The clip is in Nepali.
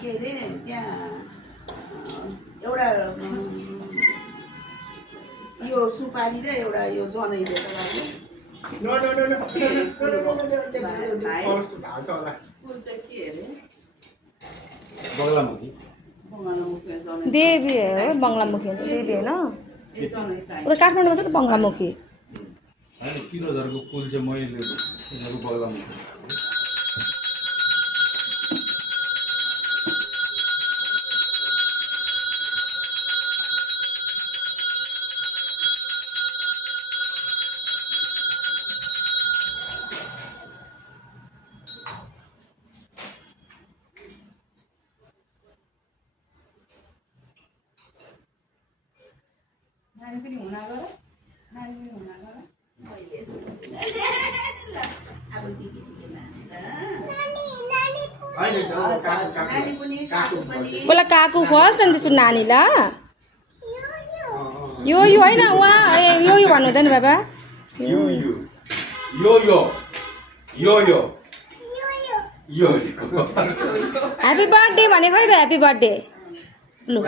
के अरे त्यहाँ एउटा यो सुपारी र एउटा यो जनै लिएर लाग्यो देवी है बङ्गलामुखी देवी होइन उता काठमाडौँमा छ त बङ्गलामुखी किलोधरको पुल चाहिँ मैले बगलामुखी पहिला काकु फर्स्ट अनि त्यसपछि नानी ल यो होइन उहाँ यो भन्नु हुँदैन बाबा ह्याप्पी बर्थडे भनेको है त ह्याप्पी बर्थडे लु